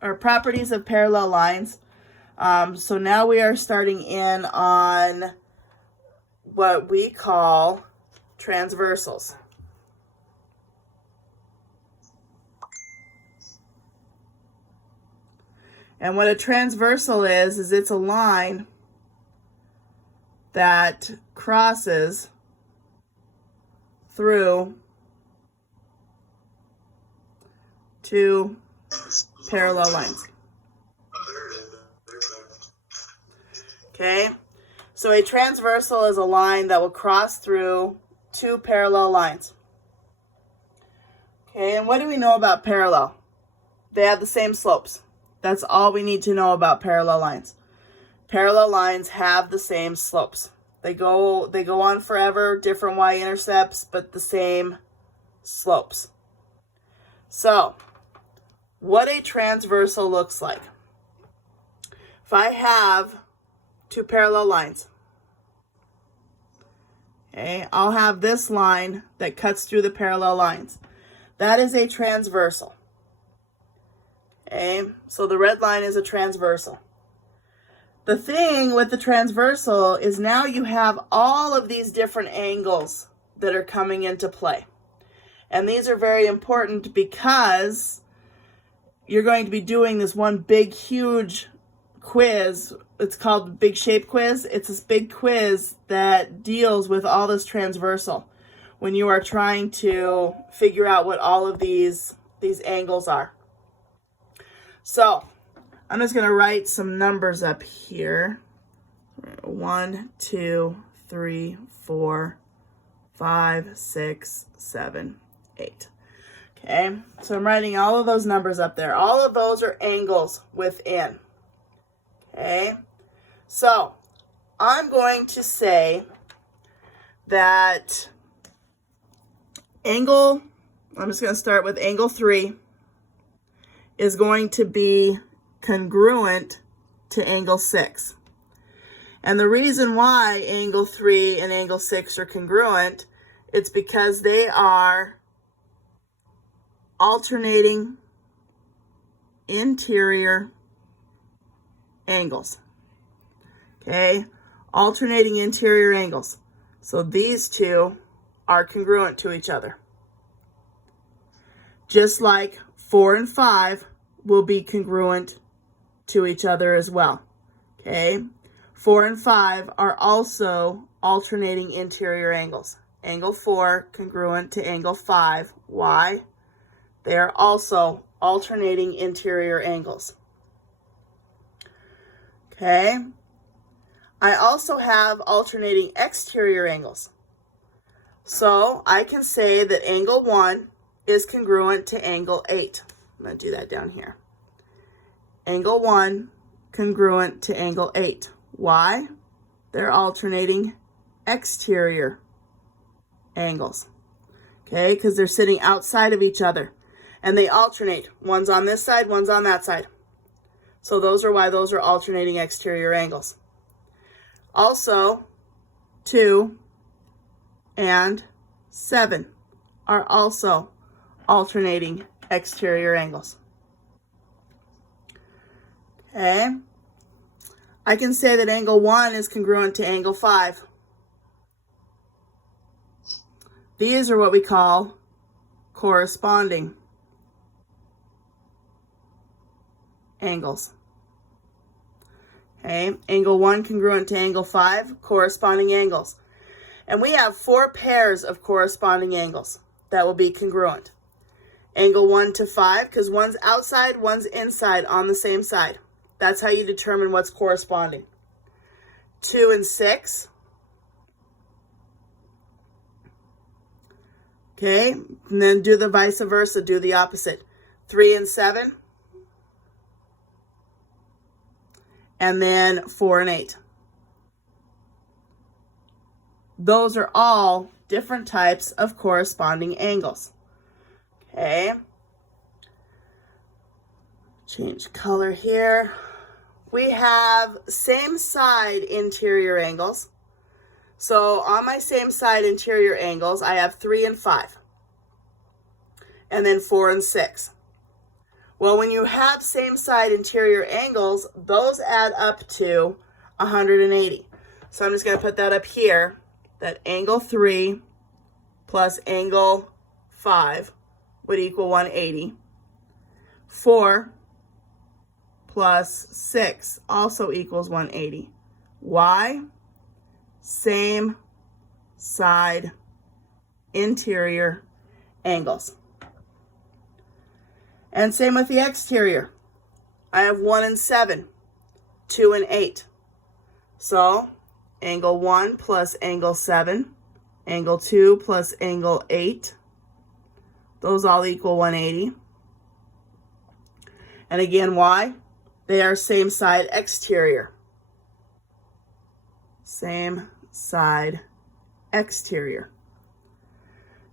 Or properties of parallel lines. So now we are starting in on what we call transversals. And what a transversal is it's a line that crosses through two parallel lines. Okay, so a transversal is a line that will cross through two parallel lines. Okay, and what do we know about parallel? They have the same slopes. That's all we need to know about parallel lines. Parallel lines have the same slopes. They go on forever, different y-intercepts, but the same slopes. So, what a transversal looks like. If I have two parallel lines, okay, I'll have this line that cuts through the parallel lines. That is a transversal. Okay, so the red line is a transversal. The thing with the transversal is now you have all of these different angles that are coming into play. And these are very important because you're going to be doing this one big, huge quiz. It's called the Big Shape Quiz. It's this big quiz that deals with all this transversal when you are trying to figure out what all of these angles are. So I'm just going to write some numbers up here. 1, 2, 3, 4, 5, 6, 7, 8. Okay, so I'm writing all of those numbers up there. All of those are angles within. Okay, so I'm going to say that I'm just going to start with angle 3 is going to be congruent to angle 6. And the reason why angle 3 and angle 6 are congruent, it's because they are alternating interior angles. Okay, alternating interior angles. So these two are congruent to each other. Just like 4 and 5 will be congruent to each other as well. Okay, 4 and 5 are also alternating interior angles. Angle 4 congruent to angle 5. Why? They are also alternating interior angles. Okay, I also have alternating exterior angles. So I can say that angle 1 is congruent to angle 8. I'm going to do that down here. Angle 1 congruent to angle 8. Why? They're alternating exterior angles. Okay, because they're sitting outside of each other. And they alternate. One's on this side, one's on that side. So those are why those are alternating exterior angles. Also, 2 and 7 are also alternating exterior angles. Okay, I can say that angle 1 is congruent to angle 5. These are what we call corresponding angles. Okay, angle 1 congruent to angle 5, corresponding angles. And we have 4 pairs of corresponding angles that will be congruent. Angle 1 to 5, because one's outside, one's inside on the same side. That's how you determine what's corresponding. 2 and 6. Okay, and then do the vice versa, do the opposite. 3 and 7. And then 4 and 8. Those are all different types of corresponding angles. Okay. Change color here. We have same side interior angles. So on my same side interior angles, I have 3 and 5. And then 4 and 6. Well, when you have same side interior angles, those add up to 180. So I'm just going to put that up here, that angle 3 plus angle 5 would equal 180. 4 plus 6 also equals 180. Why? Same side interior angles. And same with the exterior. I have 1 and 7, 2 and 8. So angle 1 plus angle 7, angle 2 plus angle 8, those all equal 180. And again, why? They are same side exterior. Same side exterior.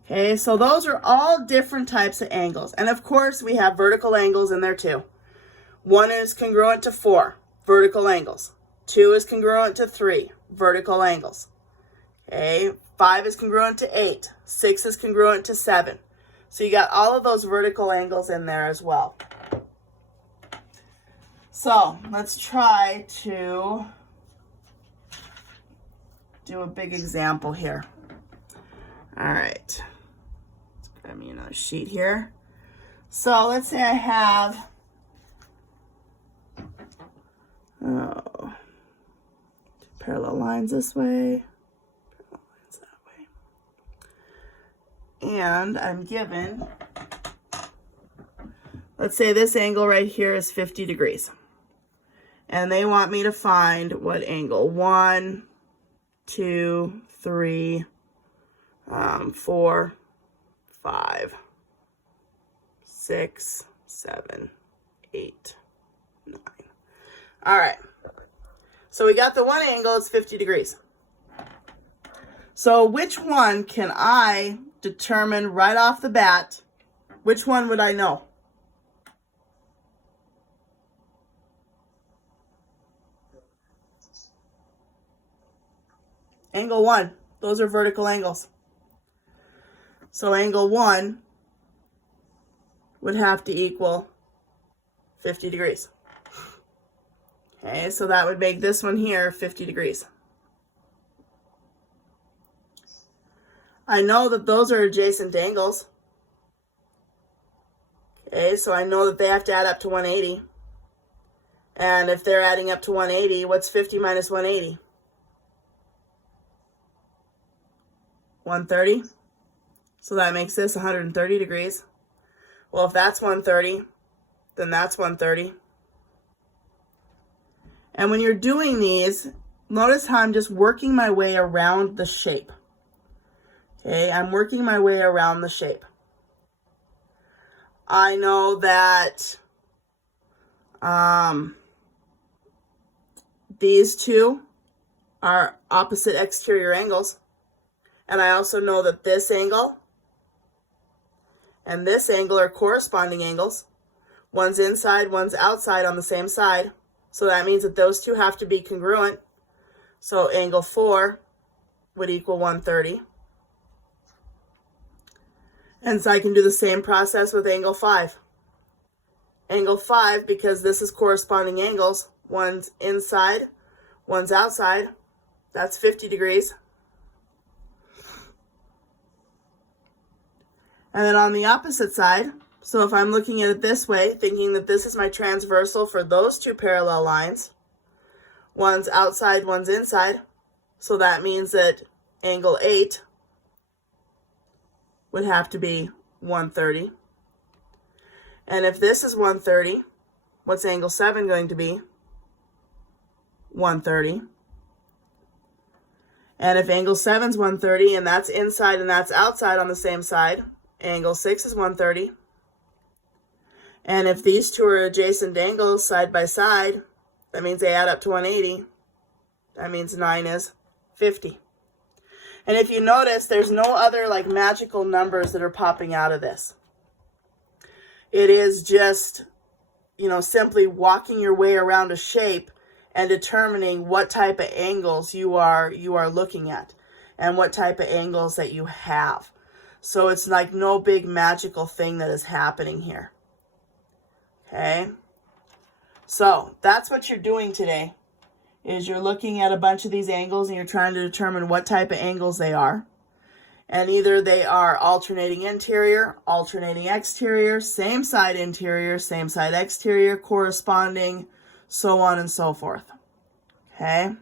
Okay, so those are all different types of angles. And of course, we have vertical angles in there too. 1 is congruent to 4, vertical angles. 2 is congruent to 3, vertical angles. Okay, 5 is congruent to 8, 6 is congruent to 7. So you got all of those vertical angles in there as well. So let's try to do a big example here. All right, let's grab me another sheet here. So let's say I have, two parallel lines this way, parallel lines that way. And I'm given, let's say this angle right here is 50 degrees. And they want me to find what angle, 1, 2, 3, 4, 5, 6, 7, 8, 9. All right. So we got the one angle, it's 50 degrees. So which one can I determine right off the bat? Which one would I know? Angle 1, those are vertical angles. So angle 1 would have to equal 50 degrees. Okay, so that would make this one here 50 degrees. I know that those are adjacent angles. Okay, so I know that they have to add up to 180. And if they're adding up to 180, what's 50 minus 180? 130. So that makes this 130 degrees. Well, if that's 130, then that's 130. And when you're doing these, notice how I'm just working my way around the shape. Okay, I'm working my way around the shape. I know that these two are opposite exterior angles. And I also know that this angle and this angle are corresponding angles. One's inside, one's outside on the same side. So that means that those two have to be congruent. So angle 4 would equal 130. And so I can do the same process with angle 5. Angle 5, because this is corresponding angles, one's inside, one's outside, that's 50 degrees. And then on the opposite side, so if I'm looking at it this way, thinking that this is my transversal for those two parallel lines, one's outside, one's inside, so that means that angle 8 would have to be 130. And if this is 130, what's angle 7 going to be? 130. And if angle 7 is 130 and that's inside and that's outside on the same side, angle 6 is 130. And if these two are adjacent angles side by side, that means they add up to 180. That means 9 is 50. And if you notice, there's no other like magical numbers that are popping out of this. It is just, simply walking your way around a shape and determining what type of angles you are looking at and what type of angles that you have. So it's like no big magical thing that is happening here. Okay. So that's what you're doing today, is you're looking at a bunch of these angles and you're trying to determine what type of angles they are. And either they are alternating interior, alternating exterior, same side interior, same side exterior, corresponding, so on and so forth. Okay.